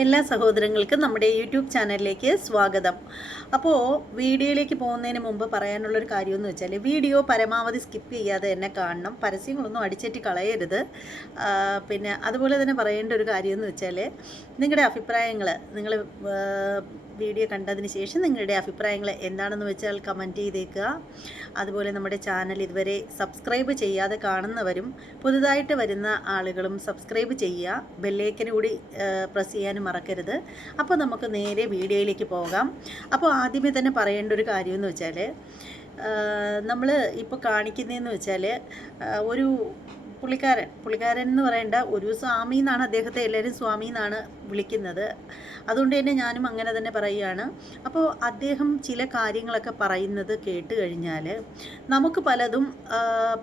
എല്ലാ സഹോദരങ്ങൾക്കും നമ്മുടെ യൂട്യൂബ് ചാനലിലേക്ക് സ്വാഗതം. അപ്പോൾ വീഡിയോയിലേക്ക് പോകുന്നതിന് മുമ്പ് പറയാനുള്ളൊരു കാര്യമെന്ന് വെച്ചാൽ വീഡിയോ പരമാവധി സ്കിപ്പ് ചെയ്യാതെ തന്നെ കാണണം. പരസ്യങ്ങളൊന്നും അടിച്ചേറ്റി കളയരുത്. പിന്നെ അതുപോലെ തന്നെ പറയേണ്ട ഒരു കാര്യമെന്ന് വെച്ചാൽ നിങ്ങളുടെ അഭിപ്രായങ്ങൾ നിങ്ങൾ വീഡിയോ കണ്ടതിന് ശേഷം നിങ്ങളുടെ അഭിപ്രായങ്ങൾ എന്താണെന്ന് വെച്ചാൽ കമൻറ്റ് ചെയ്തേക്കുക. അതുപോലെ നമ്മുടെ ചാനൽ ഇതുവരെ സബ്സ്ക്രൈബ് ചെയ്യാതെ കാണുന്നവരും പുതുതായിട്ട് വരുന്ന ആളുകളും സബ്സ്ക്രൈബ് ചെയ്യുക. ബെല്ലൈക്കന് കൂടി പ്രസ് ചെയ്യാനും മറക്കരുത്. അപ്പോൾ നമുക്ക് നേരെ വീഡിയോയിലേക്ക് പോകാം. അപ്പോൾ ആദ്യമേ തന്നെ പറയേണ്ട ഒരു കാര്യമെന്ന് വെച്ചാൽ നമ്മൾ ഇപ്പോൾ കാണിക്കുന്നതെന്ന് വെച്ചാൽ ഒരു പുള്ളിക്കാരൻ എന്ന് പറയേണ്ട ഒരു സ്വാമി എന്നാണ് അദ്ദേഹത്തെ എല്ലാവരും സ്വാമി എന്നാണ് വിളിക്കുന്നത്. അതുകൊണ്ട് തന്നെ ഞാനും അങ്ങനെ തന്നെ പറയുകയാണ്. അപ്പോൾ അദ്ദേഹം ചില കാര്യങ്ങളൊക്കെ പറയുന്നത് കേട്ട് കഴിഞ്ഞാൽ നമുക്ക് പലതും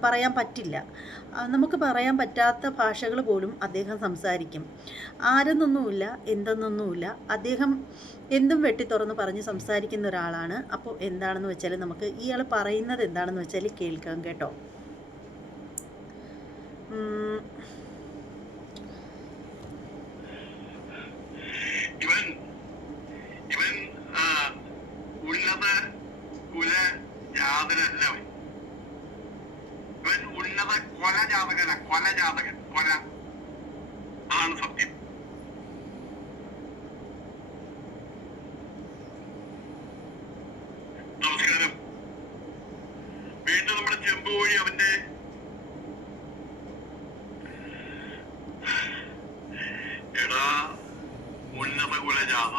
പറയാൻ പറ്റില്ല. നമുക്ക് പറയാൻ പറ്റാത്ത ഭാഷകൾ പോലും അദ്ദേഹം സംസാരിക്കും. ആരെന്നൊന്നുമില്ല, എന്തെന്നൊന്നുമില്ല, അദ്ദേഹം എന്തും വെട്ടി തുറന്ന് പറഞ്ഞ് സംസാരിക്കുന്ന ഒരാളാണ്. അപ്പോൾ എന്താണെന്ന് വെച്ചാൽ നമുക്ക് ഇയാൾ പറയുന്നത് എന്താണെന്ന് വെച്ചാൽ കേൾക്കാം കേട്ടോ. ഇവൻ ഇവൻ ഉന്നത കുല ജാതകനല്ല. ഇവൻ ഉന്നത കൊലജാതകന കൊലജാതകൻ. കൊല ആണ് സത്യം. നമസ്കാരം. വീണ്ടും നമ്മുടെ ചെമ്പുകോഴി അവന്റെ ഉന്നത കുലജാത.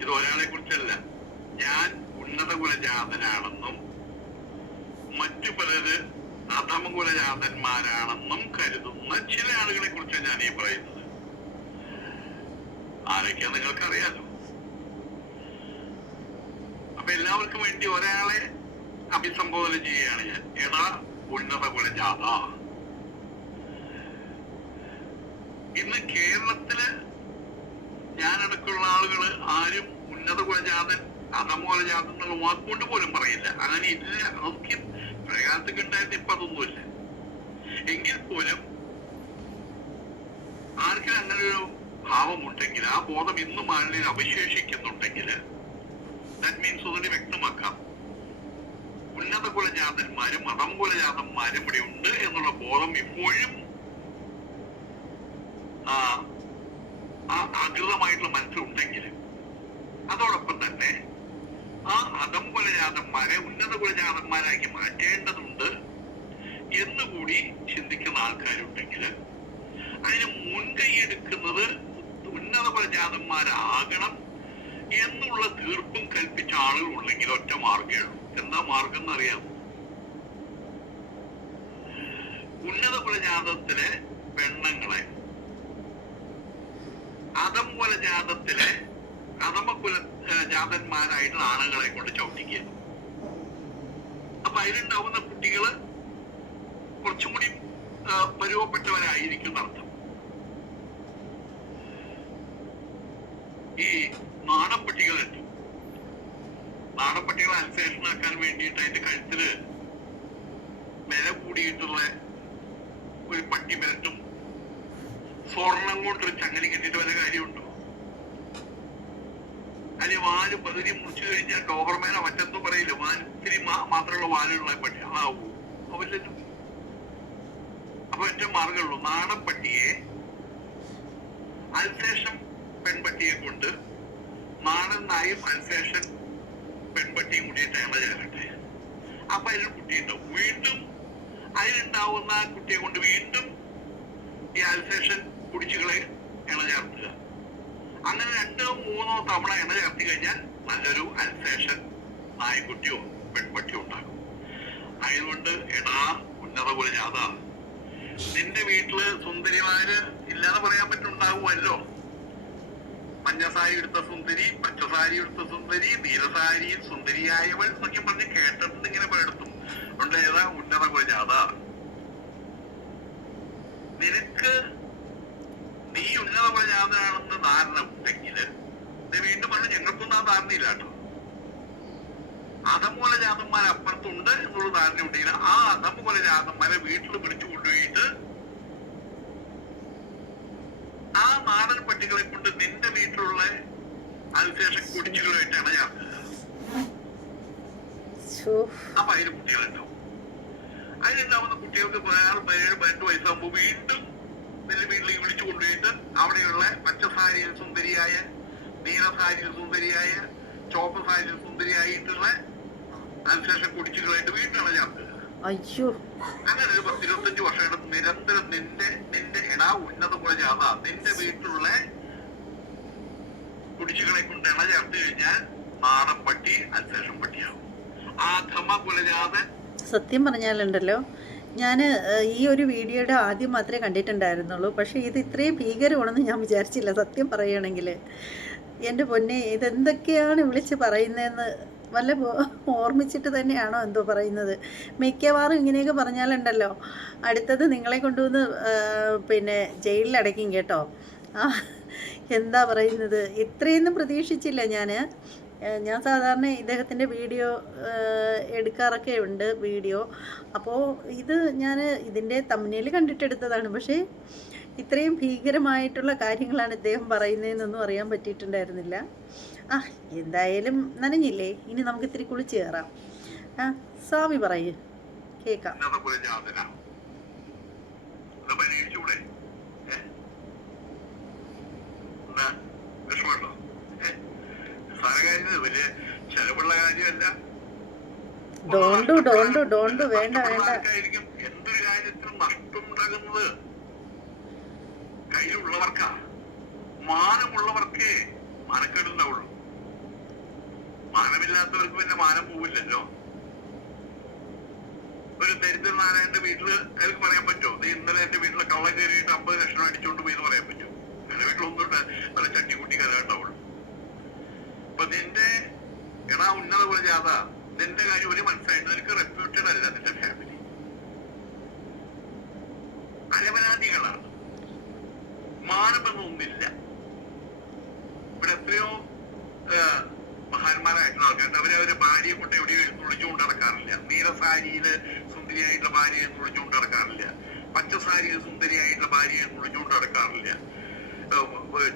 ഇത് ഒരാളെ കുറിച്ചല്ല. ഞാൻ ഉന്നത കുലജാതനാണെന്നും മറ്റു പലര് അധമ കുലജാതന്മാരാണെന്നും കരുതുന്ന ചില ആളുകളെ കുറിച്ചാണ് ഞാൻ ഈ പറയുന്നത്. ആരൊക്കെയാ നിങ്ങൾക്കറിയാലോ. അപ്പൊ എല്ലാവർക്കും വേണ്ടി ഒരാളെ അഭിസംബോധന ചെയ്യുകയാണ് ഞാൻ. എടാ ഉന്നത കുലജാത. ഇന്ന് കേരളത്തില് ഞാനടക്കമുള്ള ആളുകള് ആരും ഉന്നത കുലജാതൻ അധമ കുലജാതൻ എന്നുള്ള വാക്കുകൊണ്ട് പോലും പറയില്ല. അങ്ങനെ ഇല്ല. നമുക്ക് പ്രകാശത്തൊക്കെ ഉണ്ടായിരുന്നു. ഇപ്പൊ അതൊന്നുമില്ല. എങ്കിൽ പോലും ആർക്കും അങ്ങനെ ഒരു ഭാവമുണ്ടെങ്കിൽ, ആ ബോധം ഇന്നും ആളിൽ അവശേഷിക്കുന്നുണ്ടെങ്കിൽ ദാറ്റ് മീൻസ് ഒന്നിനെ വ്യക്തമാക്കാം. ഉന്നത കുലജാതന്മാരും അധമ കുലജാതന്മാരും ഇവിടെ ഉണ്ട് എന്നുള്ള ബോധം ഇപ്പോഴും ആകൃതമായിട്ടുള്ള മനസ്സിലുണ്ടെങ്കിൽ, അതോടൊപ്പം തന്നെ ആ അധമ കുലജാതന്മാരെ ഉന്നത കുലജാതന്മാരാക്കി മാറ്റേണ്ടതുണ്ട് എന്നുകൂടി ചിന്തിക്കുന്ന ആൾക്കാരുണ്ടെങ്കിൽ, അതിന് മുൻകൈ എടുക്കുന്നത് ഉന്നത കുലജാതന്മാരാകണം എന്നുള്ള തീർപ്പും കൽപ്പിച്ച ആളുകൾ ഉണ്ടെങ്കിൽ ഒറ്റ മാർഗ്ഗമേ ഉള്ളൂ. എന്താ മാർഗം എന്നറിയാം? ഉന്നത കുലജാതത്തിലെ പെണ്ണുങ്ങളെ അധമ കുലജാതത്തിലെ അധമ കുലജാതന്മാരായിട്ടുള്ള ആണുങ്ങളെ കൊണ്ട് ചവിട്ടിക്കുക. അപ്പൊ അതിലുണ്ടാവുന്ന കുട്ടികള് കുറച്ചും കൂടി പരുവപ്പെട്ടവരായിരിക്കും അർത്ഥം. ഈ നാടൻപട്ടികളുണ്ട്. നാടൻപട്ടികളെ അൽസേഷനാക്കാൻ വേണ്ടിയിട്ട് അതിന്റെ കഴുത്തില് വില കൂടിയിട്ടുള്ള ഒരു പട്ടി ബെൽറ്റും സ്വർണം കൊണ്ടൊരു ചങ്ങല കെട്ടിട്ട് വല്ല കാര്യമുണ്ടോ? അതിന് വാല് പകുതി മുറിച്ചു കഴിഞ്ഞാൽ ഡോബർമേനോ മറ്റെന്തോ പറയില്ല, വാല് ഇത്തിരി മാത്രമുള്ള വാലുള്ള പട്ടി ആവൂ അവരിലും. അപ്പൊ ഒറ്റ മാർഗമുള്ളൂ. നാടൻ പട്ടിയെ അൽസേഷൻ പെൺപട്ടിയെ കൊണ്ട് നാടൻ നായും അൽസേഷൻ പെൺപട്ടിയും കൂടിയിട്ട് ഇണ ചേരട്ടെ. അപ്പൊ അതിലൊരു കുട്ടിയുണ്ടാവും. വീണ്ടും അതിലുണ്ടാവുന്ന കുട്ടിയെ കൊണ്ട് വീണ്ടും ഈ അൽസേഷൻ കുടിച്ചുകളെ ഇണ ചേർത്തുക. അങ്ങനെ 2-3 തവണ ഇണ ചേർത്തി കഴിഞ്ഞാൽ നല്ലൊരു അൽസേഷൻ നായ്ക്കുട്ടിയോ പെൺപട്ടിയോ ഉണ്ടാകും. അതുകൊണ്ട് എടാ ഉന്നത കുലജാത, നിന്റെ വീട്ടില് സുന്ദരിമാര് ഇല്ലാന്ന് പറയാൻ പറ്റുണ്ടാകുമല്ലോ. മഞ്ഞസാരി എടുത്ത സുന്ദരി, പച്ചസാരി എടുത്ത സുന്ദരി, നീലസാരിയിൽ സുന്ദരിയായവൾ എന്നൊക്കെ പറഞ്ഞ് കേട്ടിട്ട് ഇങ്ങനെ പലയിടത്തും ഉണ്ട്. ഏതാ ഉന്നത കുലജാത? നിനക്ക് നീ ഉന്നത കുലജാതനാണെന്ന് ധാരണ ഉണ്ടെങ്കിൽ, വീണ്ടും പറഞ്ഞ് ഞങ്ങൾക്കൊന്നും ആ ധാരണയില്ല കേട്ടോ. അധമ കുലജാതന്മാർ അപ്പുറത്തുണ്ട് എന്നുള്ള ധാരണ ഉണ്ടെങ്കിൽ ആ അധമ കുലജാതന്മാരെ വീട്ടിൽ വിളിച്ചു കൊണ്ടുപോയിട്ട് പട്ടികളെ കൊണ്ട് നിന്റെ വീട്ടിലുള്ള അതിനുശേഷം കുടിച്ചുകളായിട്ട് ഇണയാക്കുക. അപ്പൊ അതിന് കുട്ടികളുണ്ടാവും. അതിനുണ്ടാവുന്ന കുട്ടികൾക്ക് 16, 17, 18 വയസ്സാകുമ്പോൾ വീണ്ടും നിന്റെ വീട്ടിലേക്ക് വിളിച്ചു കൊണ്ടുപോയിട്ട് അവിടെയുള്ള പച്ച സാരിയിൽ സുന്ദരിയായ, നീല സാരിയിൽ സുന്ദരിയായ, ചോപ്പ് സാരിയിൽ സുന്ദരിയായിട്ടുള്ള അതിനുശേഷം കുടിച്ചുകളായിട്ട് വീണ്ടും ഇണയാക്കുക. അയ്യോ, അങ്ങനെ ഒരു 10-25 വർഷമായിട്ട് നിരന്തരം നിന്റെ ഇടാ ഉന്നത കുലജാത നിന്റെ വീട്ടിലുള്ള കുടിച്ചുകളെ കൊണ്ട് ഇണ ചേർത്ത് കഴിഞ്ഞാൽ നാടൻ പട്ടി അതിനുശേഷം പട്ടിയാവും. ആധമ കുലജാത. സത്യം പറഞ്ഞാലുണ്ടല്ലോ, ഞാൻ ഈ ഒരു വീഡിയോയുടെ ആദ്യം മാത്രമേ കണ്ടിട്ടുണ്ടായിരുന്നുള്ളൂ. പക്ഷേ ഇത് ഇത്രയും ഭീകരമാണെന്ന് ഞാൻ വിചാരിച്ചില്ല. സത്യം പറയുകയാണെങ്കിൽ എൻ്റെ പൊന്നെ, ഇതെന്തൊക്കെയാണ് വിളിച്ച് പറയുന്നതെന്ന് വല്ല ഓർമ്മിച്ചിട്ട് തന്നെയാണോ എന്തോ പറയുന്നത്. മിക്കവാറും ഇങ്ങനെയൊക്കെ പറഞ്ഞാലുണ്ടല്ലോ, അടുത്തത് നിങ്ങളെ കൊണ്ടുവന്ന് പിന്നെ ജയിലിലടയ്ക്കും കേട്ടോ. എന്താ പറയുന്നത്, ഇത്രയൊന്നും പ്രതീക്ഷിച്ചില്ല ഞാൻ സാധാരണ ഇദ്ദേഹത്തിൻ്റെ വീഡിയോ എടുക്കാറൊക്കെ ഉണ്ട് വീഡിയോ. അപ്പോൾ ഇത് ഞാൻ ഇതിൻ്റെ തമ്മിൽ കണ്ടിട്ടെടുത്തതാണ്. പക്ഷേ ഇത്രയും ഭീകരമായിട്ടുള്ള കാര്യങ്ങളാണ് ഇദ്ദേഹം പറയുന്നതെന്നൊന്നും അറിയാൻ പറ്റിയിട്ടുണ്ടായിരുന്നില്ല. എന്തായാലും നനഞ്ഞില്ലേ, ഇനി നമുക്ക് ഇത്തിരി കുളിച്ച് കയറാം. സ്വാമി പറയൂ, കേൾക്കാം. ചെലവുള്ള കാര്യമല്ല. ഡോണ്ടു വേണ്ട. എന്തൊരു കാര്യത്തിനും നഷ്ടമുണ്ടാകുന്നത് കയ്യിലുള്ളവർക്കാ. മാനമുള്ളവർക്കേ മാനക്കേടുണ്ടാവുള്ളൂ. മാനമില്ലാത്തവർക്ക് പിന്നെ മാനം പോവില്ലല്ലോ. ഒരു ദരിദ്രനാരായണന്റെ വീട്ടില് അയാൾക്ക് പറയാൻ പറ്റുമോ, നീ ഇന്നലെ എന്റെ വീട്ടിലെ കള്ളം കയറിയിട്ട് 50 ലക്ഷം അടിച്ചോണ്ട് പോയി എന്ന് പറയാൻ പറ്റുമോ? എന്റെ വീട്ടിലൊന്നും നല്ല ചട്ടിക്കുട്ടി കല ഉണ്ടാവുള്ളൂ. അപ്പൊ നിന്റെ ഉന്നത കുലജാത നിന്റെ കാര്യം ഒരു മനസ്സിലായിട്ട് നിനക്ക് റെപ്യൂട്ടഡ് അല്ല. നിന്റെ ഫാമിലി അലവനാദികളാണ്. മാനമെന്നൊന്നില്ല. ഇവിടെ എത്രയോ മഹാന്മാരായിട്ടുള്ള ആൾക്കാരുണ്ട്. അവരവരെ ഭാര്യയെ കൊണ്ട് എവിടെയോ എഴുന്നള്ളിച്ചുകൊണ്ട് നടക്കാറില്ല. നീലസാരിയില് സുന്ദരിയായിട്ടുള്ള ഭാര്യയെ എഴുന്നള്ളിച്ചുകൊണ്ട് നടക്കാറില്ല. പച്ചസാരിയിൽ സുന്ദരിയായിട്ടുള്ള ഭാര്യയെ എഴുന്നള്ളിച്ചുകൊണ്ട് നടക്കാറില്ല.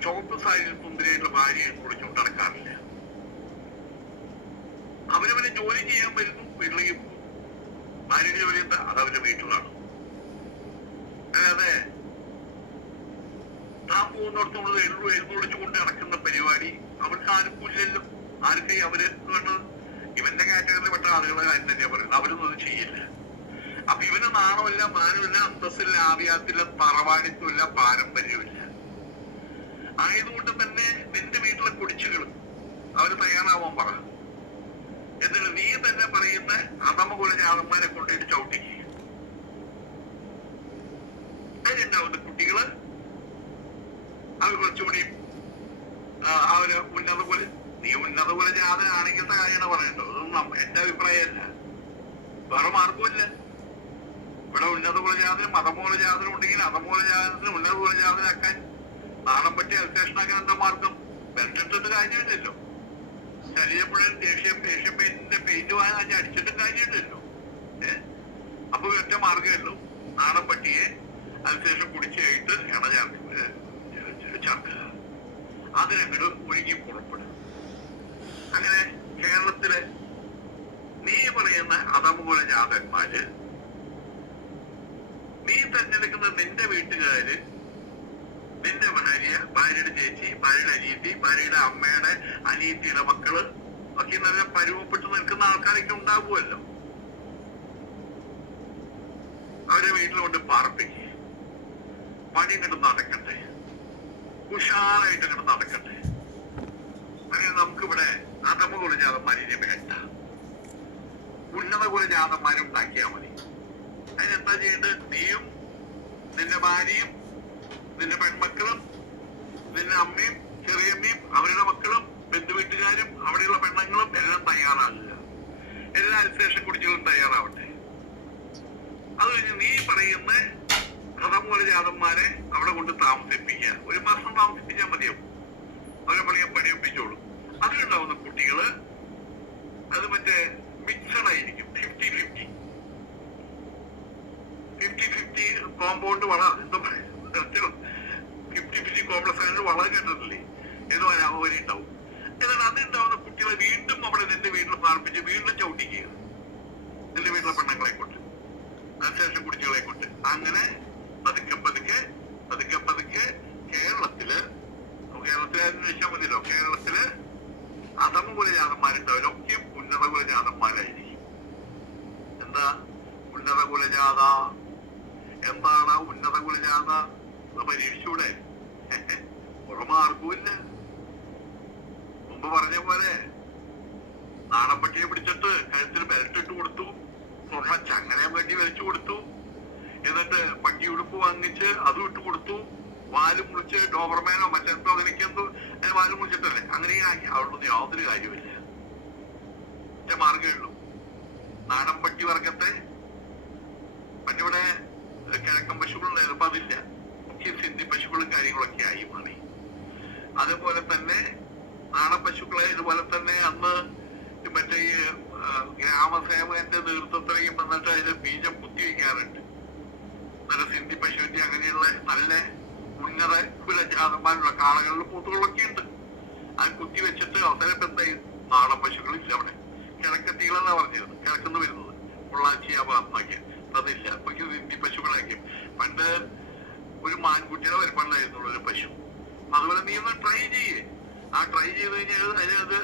ചുവപ്പ് സാരിയിൽ സുന്ദരിയായിട്ടുള്ള ഭാര്യയെ എഴുന്നള്ളിച്ചുകൊണ്ട് നടക്കാറില്ല. അവരവരെ ജോലി ചെയ്യാൻ വരുന്നു, വീട്ടിലേക്ക് പോകും. ഭാര്യയുടെ ജോലി എന്താ? അത് അവരുടെ വീട്ടിലാണ്. അല്ലാതെ താൻ പോകുന്നിടത്തോളം എഴുന്നള്ളിച്ചു കൊണ്ട് നടക്കുന്ന പരിപാടി അവർക്ക് ആനുകൂല്യമില്ലല്ലോ. ആർക്കേ അവര് കണ്ടത് ഇവന്റെ കാറ്റഗറിയിൽ പെട്ട ആളുകളെ കാര്യം തന്നെയാ പറയുന്നത്. അവരൊന്നും അത് ചെയ്യില്ല. അപ്പൊ ഇവന് നാണമില്ല, മാനമില്ല, അന്തസ്സില്ല, ആവിയാത്തില്ല, തറവാടിത്വമില്ല, പാരമ്പര്യമില്ല. ആയതുകൊണ്ട് തന്നെ നിന്റെ വീട്ടിലെ കുടിച്ചുകൾ അവര് തയ്യാറാവാൻ പറ. എന്നിട്ട് നീ തന്നെ പറയുന്ന അധമ കുലജാതന്മാരെ കൊണ്ടിട്ട് ചവിട്ടിക്കുക. അതിലുണ്ടാവുന്ന കുട്ടികള് അവർ കുറച്ചുകൂടി അവര് നീ ഉന്നത കുലജാതനാണെങ്കിലത്തെ കാര്യമാണ് പറയേണ്ടത്. അതൊന്നും എന്റെ അഭിപ്രായമല്ല, വേറെ മാർഗമില്ല. ഇവിടെ ഉന്നത കുലജാതനും മതമൂലജാതനും ഉണ്ടെങ്കിൽ അധമൂലജാതത്തിന് ഉന്നത കുലജാതനാക്കാൻ നാണം പറ്റി അൽക്കേഷനാക്കാൻ എന്താ മാർഗം? പെരട്ടിട്ട് കാര്യമില്ലല്ലോ. ശരീരപ്പുഴൻ ഏഷ്യൻ പെയിന്റിന്റെ പെയിന്റ് വാങ്ങാൻ അടിച്ചിട്ടും കാര്യമില്ലല്ലോ. അപ്പൊ ഒറ്റ മാർഗമല്ലോ, നാണം പട്ടിയെ അതിനുശേഷം കുടിച്ചായിട്ട് ഇണ ചേർക്കുക. അതിനങ്ങോട്ട് ഒഴുകി പുറപ്പെടുക. അങ്ങനെ കേരളത്തിലെ നീ പറയുന്ന അധമൂല ജാതന്മാര്, നീ തെരഞ്ഞെടുക്കുന്ന നിന്റെ വീട്ടുകാര്, നിന്റെ ഭാര്യയുടെ ചേച്ചി, ഭാര്യയുടെ അനിയത്തി, ഭാര്യയുടെ അമ്മയുടെ അനിയത്തിയുടെ മക്കള് ഒക്കെ നല്ല പരുവപ്പെട്ട് നിൽക്കുന്ന ആൾക്കാരൊക്കെ ഉണ്ടാവുമല്ലോ. അവരെ വീട്ടിൽ കൊണ്ട് പാർപ്പിക്കുക. പണി ഇങ്ങോട്ട് നടക്കട്ടെ, ഉഷാറായിട്ട് ഇങ്ങോട്ട് നടക്കട്ടെ. അങ്ങനെ നമുക്കിവിടെ അധമ കുലജാതന്മാരെ വേണ്ട, ഉന്നത കുലജാതന്മാരുണ്ടാക്കിയാൽ മതി. അതിനെന്താ ചെയ്യേണ്ടത്? നീയും നിന്റെ ഭാര്യയും നിന്റെ പെൺമക്കളും നിന്റെ അമ്മയും ചെറിയമ്മയും അവരുടെ മക്കളും ബന്ധുവീട്ടുകാരും അവിടെയുള്ള പെണ്ണുങ്ങളും എല്ലാം തയ്യാറാകുക. എല്ലാ അൽസേഷൻ കുടിച്ചുകളും തയ്യാറാവട്ടെ. അത് കഴിഞ്ഞ് നീ പറയുന്ന അധമൂലജാതന്മാരെ അവിടെ കൊണ്ട് താമസിപ്പിക്കുക. 1 മാസം താമസിപ്പിച്ചാൽ മതിയോ? അവരെ പണിയൊപ്പിച്ചോളൂ. അതിലുണ്ടാവുന്ന കുട്ടികള് അത് മറ്റേ മിക്സഡ് ആയിരിക്കും. 50-50 കോമ്പൗണ്ട് വള എന്താ പറയുക, 50-50 കോംപ്ലക്സ് വളരെ കേട്ടിട്ടില്ലേ, ഏതോ വരി ഉണ്ടാവും. എന്നിട്ട് അതുണ്ടാവുന്ന കുട്ടികളെ വീണ്ടും അവിടെ നിന്റെ വീട്ടിൽ പാർപ്പിച്ച് വീണ്ടും ചവിട്ടിക്കുക, നിന്റെ വീട്ടിലെ പെണ്ണുങ്ങളെ കൊണ്ട്, അതിനുശേഷം കുട്ടികളെ കൊണ്ട്. അങ്ങനെ പതുക്കെ പതുക്കെ പതുക്കെ പതുക്കെ കേരളത്തിലെ അന്വേഷിച്ചാൽ മതിയല്ലോ, കേരളത്തില് അധമ കുലജാതന്മാരുണ്ടാവില്ല, ഒക്കെ ഉന്നത കുലജാതന്മാരായിരിക്കും. എന്താ ഉന്നത കുലജാത? എന്താണ് ഉന്നത കുലജാത? പരീക്ഷിച്ചൂടെ? ഒരു മാർഗവുമില്ല. മുമ്പ് പറഞ്ഞ പോലെ നാടൻപട്ടിയെ പിടിച്ചിട്ട് കഴുത്തിൽ ബെൽറ്റിട്ട് കൊടുത്തു, സ്വർണ്ണ ചങ്ങനയെ വേണ്ടി വലിച്ചു കൊടുത്തു, എന്നിട്ട് പട്ടി ഉടുപ്പ് വാങ്ങിച്ച് അതും ഇട്ട് കൊടുത്തു, വാല് മുറിച്ച് ഡോബർമാനോ മറ്റെന്തോ അങ്ങനെയൊക്കെന്തോ വാല് മുറിച്ചിട്ടല്ലേ അങ്ങനെ ആക്കി. അവിടെ യാതൊരു കാര്യമില്ല. ഒറ്റ മാർഗമേ ഉള്ളൂ. നാടൻ പട്ടി വർഗത്തെ മറ്റിവിടെ കിഴക്കൻ പശുക്കളുണ്ടായിരുന്നു, അപ്പൊ അതില്ല, ഒക്കെ സിന്ധി പശുക്കളും കാര്യങ്ങളൊക്കെ ആയി മാറി. അതേപോലെ തന്നെ നാടൻ പശുക്കളെ ഇതുപോലെ തന്നെ അന്ന് മറ്റേ ഈ ഗ്രാമസേവകന്റെ നേതൃത്വത്തിലേക്ക് വന്നിട്ട് അതിന് ബീജം കുത്തിവെക്കാറുണ്ട്. നല്ല സിന്ധി പശുവിന്റെ അങ്ങനെയുള്ള നല്ല ഉന്നത കുലജാതന്മാരുള്ള കാളകളിലും പോത്തുകളൊക്കെ ഉണ്ട്. അത് കുത്തിവെച്ചിട്ട് അവസരം എന്തായി? നാടൻ പശുക്കളില്ല അവിടെ. കിഴക്കത്തികളെന്നാ പറഞ്ഞിരുന്നത്, കിഴക്കെന്ന് വരുന്നത് പൊള്ളാച്ചി ആ ഭാഗത്തുനിന്നൊക്കെ. അതില്ല, അപ്പൊ സിന്ധി പശുക്കളാക്കി. പണ്ട് ഒരു മാൻകുട്ടിയുടെ വരുമ്പോഴായിരുന്നുള്ളൂ ഒരു പശു. അതുപോലെ നീ ഒന്ന് ട്രൈ ചെയ്യേ. ആ ട്രൈ ചെയ്ത് കഴിഞ്ഞാൽ അത്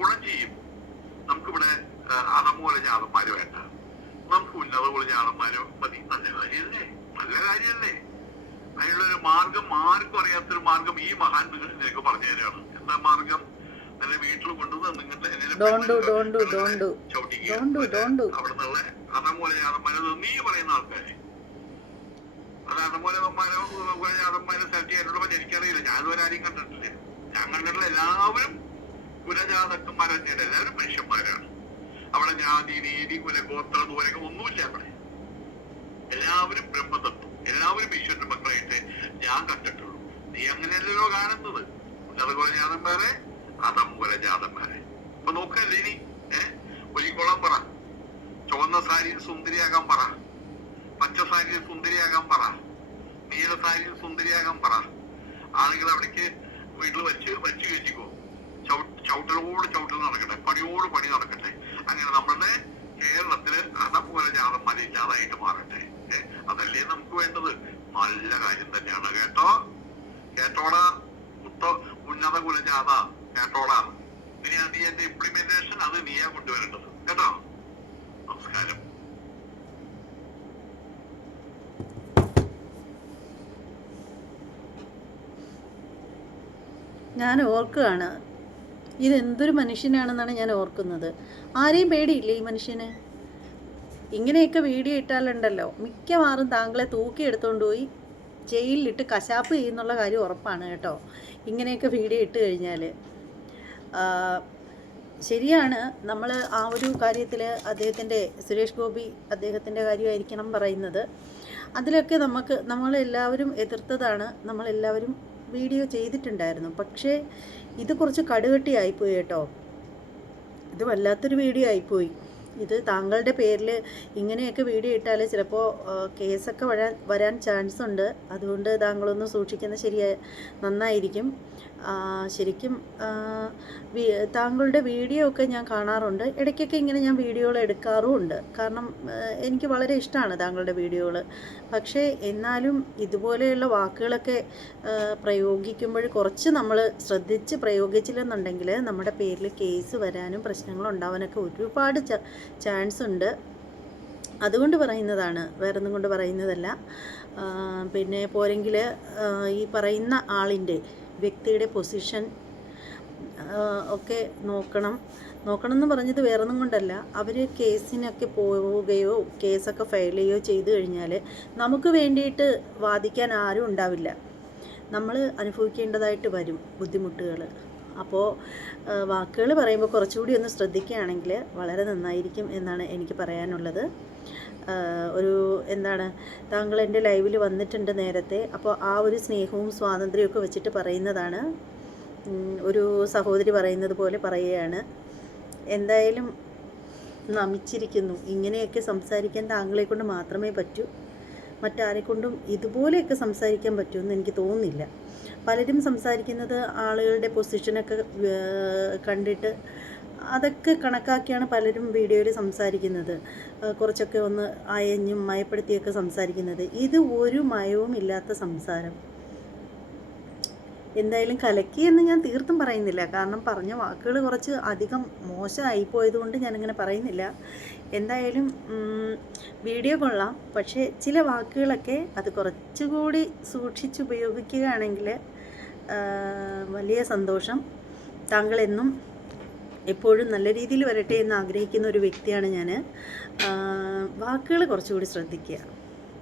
ഗുണം ചെയ്യും. നമുക്കിവിടെ അധമൂല ജാതന്മാര് വേണ്ട, നമുക്ക് ഉന്നത കുലജാതന്മാര് മതി. നല്ല കാര്യമല്ലേ? നല്ല കാര്യമല്ലേ? അതിനുള്ളൊരു മാർഗം ആർക്കും അറിയാത്തൊരു മാർഗം ഈ മഹാൻ നിനക്ക് പറഞ്ഞു തരാണ്. എന്താ മാർഗം? നല്ല വീട്ടിൽ കൊണ്ടുവന്ന് നിങ്ങളുടെ ചവിട്ടിക്കുക. അവിടെ നിന്നുള്ള അധമൂല ജാതന്മാര് നീ പറയുന്ന ആൾക്കാര്, അത് അധമൂലന്മാരെ സെലക്ട് ചെയ്യാനുള്ള എനിക്കറിയില്ല. ഞാനിതുവരെ ആരെയും കണ്ടിട്ടില്ല. ഞാൻ കണ്ടിട്ടുള്ള എല്ലാവരും കുലജാതക്കന്മാർ തന്നെയാണ്. എല്ലാവരും മനുഷ്യന്മാരാണ്. അവിടെ ജാതി നീതി കുലഗോത്ര ദൂരങ്ങൾ ഒന്നുമില്ല. അവിടെ എല്ലാവരും ബ്രഹ്മതത്വം, എല്ലാവരും ഈശ്വരന്റെ മക്കളായിട്ട് ഞാൻ കണ്ടിട്ടുള്ളൂ. നീ അങ്ങനെയല്ലല്ലോ കാണുന്നത്. ഉന്നത കുലജാതന്മാരെ അധം കുലജാതന്മാരെ. അപ്പൊ നോക്കല്ലേ ഇനി ഒലിക്കോളാൻ പറ, ചുവന്ന സാരിയിൽ സുന്ദരിയാകാൻ പറ, പച്ച സാരിയിൽ സുന്ദരിയാകാൻ പറ, നീല സാരിയിൽ സുന്ദരിയാകാൻ പറ. ആളുകൾ അവിടേക്ക് വീട്ടിൽ വെച്ച് കഴിച്ചിക്കോ. ചവിട്ടൽ നടക്കട്ടെ, പണിയോട് പണി നടക്കട്ടെ. അങ്ങനെ നമ്മളുടെ കേരളത്തില് അതേപോലെ ജാതന്മാരെ ഇല്ലാതായിട്ട് മാറട്ടെ. അതല്ലേ നമുക്ക് വേണ്ടത്? നല്ല കാര്യം തന്നെയാണ്. കേട്ടോടാ ഉന്നത കുലജാത, കേട്ടോടാ. ഇനി അതിന്റെ ഇംപ്ലിമെന്റേഷൻ അത് നീയാ കൊണ്ടുവരേണ്ടത്. കേട്ടോ? നമസ്കാരം. ഞാൻ ഓർക്കുകയാണ്, ഇതെന്തൊരു മനുഷ്യനാണെന്നാണ് ഞാൻ ഓർക്കുന്നത്. ആരെയും പേടിയില്ലേ ഈ മനുഷ്യന്? ഇങ്ങനെയൊക്കെ വീഡിയോ ഇട്ടാലുണ്ടല്ലോ മിക്കവാറും താങ്കളെ തൂക്കിയെടുത്തുകൊണ്ട് പോയി ജയിലിലിട്ട് കശാപ്പ് ചെയ്യുന്നുള്ള കാര്യം ഉറപ്പാണ് കേട്ടോ. ഇങ്ങനെയൊക്കെ വീഡിയോ ഇട്ട് കഴിഞ്ഞാൽ ശരിയാണ്. നമ്മൾ ആ ഒരു കാര്യത്തിൽ അദ്ദേഹത്തിൻ്റെ സുരേഷ് ഗോപി അദ്ദേഹത്തിൻ്റെ കാര്യമായിരിക്കണം പറയുന്നത്. അതിലൊക്കെ നമ്മളെല്ലാവരും എതിർത്തതാണ്, നമ്മളെല്ലാവരും വീഡിയോ ചെയ്തിട്ടുണ്ടായിരുന്നു. പക്ഷേ ഇത് കുറച്ച് കടുകട്ടിയായിപ്പോയി കേട്ടോ. ഇത് വല്ലാത്തൊരു വീഡിയോ ആയിപ്പോയി. ഇത് താങ്കളുടെ പേരിൽ ഇങ്ങനെയൊക്കെ വീഡിയോ ഇട്ടാൽ ചിലപ്പോൾ കേസൊക്കെ വരാൻ ചാൻസ് ഉണ്ട്. അതുകൊണ്ട് താങ്കളൊന്ന് സൂക്ഷിക്കുന്നത് നന്നായിരിക്കും. ശരിക്കും താങ്കളുടെ വീഡിയോ ഒക്കെ ഞാൻ കാണാറുണ്ട്. ഇടയ്ക്കൊക്കെ ഇങ്ങനെ ഞാൻ വീഡിയോകൾ എടുക്കാറുമുണ്ട്. കാരണം എനിക്ക് വളരെ ഇഷ്ടമാണ് താങ്കളുടെ വീഡിയോകൾ. പക്ഷേ എന്നാലും ഇതുപോലെയുള്ള വാക്കുകളൊക്കെ പ്രയോഗിക്കുമ്പോൾ കുറച്ച് നമ്മൾ ശ്രദ്ധിച്ച് പ്രയോഗിച്ചില്ലെന്നുണ്ടെങ്കിൽ നമ്മുടെ പേരിൽ കേസ് വരാനും പ്രശ്നങ്ങളുണ്ടാവാനൊക്കെ ഒരുപാട് ചാൻസ് ഉണ്ട്. അതുകൊണ്ട് പറയുന്നതാണ്, വേറൊന്നും കൊണ്ട് പറയുന്നതല്ല. പിന്നെ പോരെങ്കിൽ ഈ പറയുന്ന ആളിൻ്റെ വ്യക്തിയുടെ പൊസിഷൻ ഒക്കെ നോക്കണം എന്ന് പറഞ്ഞത് വേറൊന്നും കൊണ്ടല്ല. അവർ കേസിനൊക്കെ പോവുകയോ കേസൊക്കെ ഫയൽ ചെയ്യുകയോ ചെയ്തു കഴിഞ്ഞാൽ നമുക്ക് വേണ്ടിയിട്ട് വാദിക്കാൻ ആരും ഉണ്ടാവില്ല. നമ്മൾ അനുഭവിക്കേണ്ടതായിട്ട് വരും ബുദ്ധിമുട്ടുകൾ. അപ്പോൾ വാക്കുകൾ പറയുമ്പോൾ കുറച്ചുകൂടി ഒന്ന് ശ്രദ്ധിക്കുകയാണെങ്കിൽ വളരെ നന്നായിരിക്കും എന്നാണ് എനിക്ക് പറയാനുള്ളത്. താങ്കൾ എൻ്റെ ലൈവിൽ വന്നിട്ടുണ്ട് നേരത്തെ. അപ്പോൾ ആ ഒരു സ്നേഹവും സ്വാതന്ത്ര്യമൊക്കെ വെച്ചിട്ട് പറയുന്നതാണ്. ഒരു സഹോദരി പറയുന്നത് പോലെ പറയുകയാണ്. എന്തായാലും നമിച്ചിരിക്കുന്നു. ഇങ്ങനെയൊക്കെ സംസാരിക്കാൻ താങ്കളെ കൊണ്ട് മാത്രമേ പറ്റൂ. മറ്റാരെക്കൊണ്ടും ഇതുപോലെയൊക്കെ സംസാരിക്കാൻ പറ്റുമെന്ന് എനിക്ക് തോന്നുന്നില്ല. പലരും സംസാരിക്കുന്നത് ആളുകളുടെ പൊസിഷനൊക്കെ കണ്ടിട്ട് അതൊക്കെ കണക്കാക്കിയാണ് പലരും വീഡിയോയിൽ സംസാരിക്കുന്നത്. കുറച്ചൊക്കെ ഒന്ന് അയഞ്ഞും മയപ്പെടുത്തിയൊക്കെ സംസാരിക്കുന്നത്. ഇത് ഒരു മയവും ഇല്ലാത്ത സംസാരം. എന്തായാലും കലക്കി എന്ന് ഞാൻ തീർത്തും പറയുന്നില്ല, കാരണം പറഞ്ഞ വാക്കുകൾ കുറച്ച് അധികം മോശമായിപ്പോയതുകൊണ്ട് ഞാനിങ്ങനെ പറയുന്നില്ല. എന്തായാലും വീഡിയോ കൊള്ളാം, പക്ഷേ ചില വാക്കുകളൊക്കെ അത് കുറച്ചുകൂടി സൂക്ഷിച്ചുപയോഗിക്കുകയാണെങ്കിൽ വലിയ സന്തോഷം. താങ്കളെന്നും എപ്പോഴും നല്ല രീതിയിൽ വരട്ടെ എന്ന് ആഗ്രഹിക്കുന്ന ഒരു വ്യക്തിയാണ് ഞാൻ. വാക്കുകൾ കുറച്ചുകൂടി ശ്രദ്ധിക്കുക,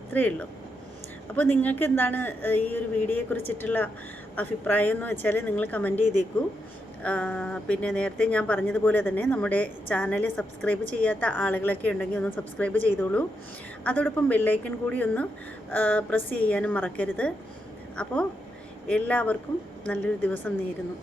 ഇത്രയേ ഉള്ളൂ. അപ്പോൾ നിങ്ങൾക്ക് എന്താണ് ഈ ഒരു വീഡിയോയെക്കുറിച്ചിട്ടുള്ള അഭിപ്രായം എന്ന് വെച്ചാൽ നിങ്ങൾ കമൻറ്റ് ചെയ്തേക്കൂ. പിന്നെ നേരത്തെ ഞാൻ പറഞ്ഞതുപോലെ തന്നെ നമ്മുടെ ചാനൽ സബ്സ്ക്രൈബ് ചെയ്യാത്ത ആളുകളൊക്കെ ഉണ്ടെങ്കിൽ ഒന്ന് സബ്സ്ക്രൈബ് ചെയ്തോളൂ. അതോടൊപ്പം ബെല്ലൈക്കൺ കൂടി ഒന്ന് പ്രസ് ചെയ്യാനും മറക്കരുത്. അപ്പോൾ എല്ലാവർക്കും നല്ലൊരു ദിവസം നേരുന്നു.